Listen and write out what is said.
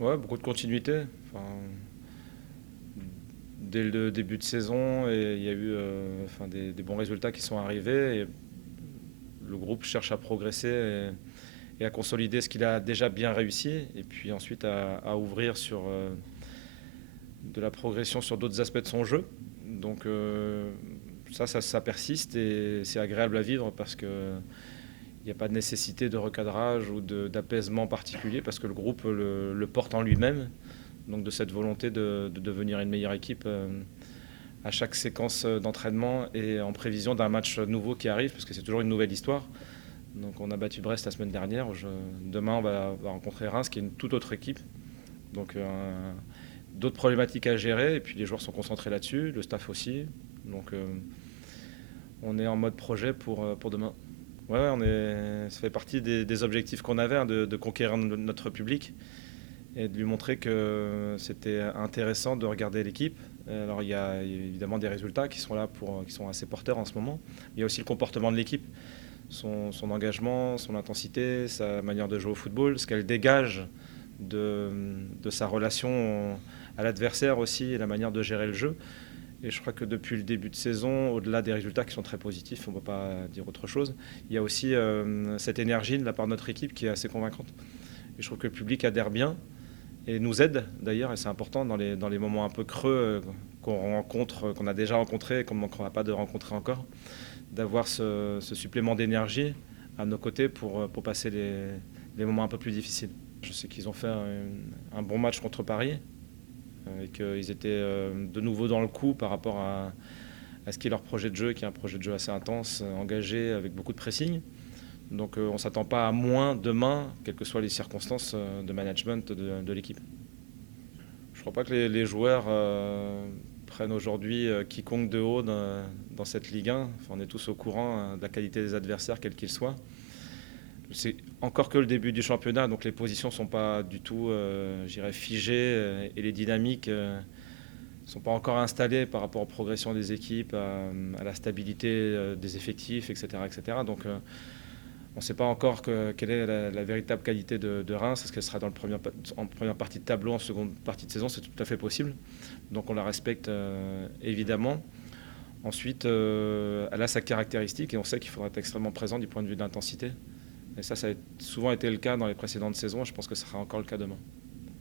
Ouais, beaucoup de continuité. Enfin, dès le début de saison, et il y a eu des bons résultats qui sont arrivés. Et le groupe cherche à progresser et à consolider ce qu'il a déjà bien réussi. Et puis ensuite à ouvrir sur de la progression sur d'autres aspects de son jeu. Donc ça persiste et c'est agréable à vivre parce que il n'y a pas de nécessité de recadrage ou d'apaisement particulier parce que le groupe le porte en lui-même. Donc de cette volonté de devenir une meilleure équipe à chaque séquence d'entraînement et en prévision d'un match nouveau qui arrive parce que c'est toujours une nouvelle histoire. Donc on a battu Brest la semaine dernière. Demain on va rencontrer Reims qui est une toute autre équipe. Donc d'autres problématiques à gérer et puis les joueurs sont concentrés là-dessus, le staff aussi. Donc on est en mode projet pour demain. Ouais, ça fait partie des objectifs qu'on avait, hein, de conquérir notre public et de lui montrer que c'était intéressant de regarder l'équipe. Alors il y a évidemment des résultats qui sont là qui sont assez porteurs en ce moment. Il y a aussi le comportement de l'équipe, son engagement, son intensité, sa manière de jouer au football, ce qu'elle dégage de, de sa relation à l'adversaire aussi et la manière de gérer le jeu. Et je crois que depuis le début de saison, au-delà des résultats qui sont très positifs, on ne peut pas dire autre chose, il y a aussi cette énergie de la part de notre équipe qui est assez convaincante. Et je trouve que le public adhère bien et nous aide d'ailleurs, et c'est important dans les moments un peu creux qu'on rencontre, qu'on a déjà rencontrés et qu'on ne manquera pas de rencontrer encore, d'avoir ce supplément d'énergie à nos côtés pour passer les moments un peu plus difficiles. Je sais qu'ils ont fait un bon match contre Paris et qu'ils étaient de nouveau dans le coup par rapport à ce qui est leur projet de jeu, qui est un projet de jeu assez intense, engagé, avec beaucoup de pressing. Donc on ne s'attend pas à moins demain, quelles que soient les circonstances de management de l'équipe. Je ne crois pas que les joueurs prennent aujourd'hui quiconque de haut dans cette Ligue 1. Enfin, on est tous au courant de la qualité des adversaires, quels qu'ils soient. C'est encore que le début du championnat, donc les positions ne sont pas du tout, figées et les dynamiques ne sont pas encore installées par rapport aux progressions des équipes, à la stabilité des effectifs, etc. etc. Donc on ne sait pas encore quelle est la véritable qualité de Reims. Est-ce qu'elle sera en première partie de tableau, en seconde partie de saison? C'est tout à fait possible. Donc on la respecte évidemment. Ensuite, elle a sa caractéristique et on sait qu'il faudra être extrêmement présent du point de vue de l'intensité. Et ça a souvent été le cas dans les précédentes saisons. Je pense que ce sera encore le cas demain.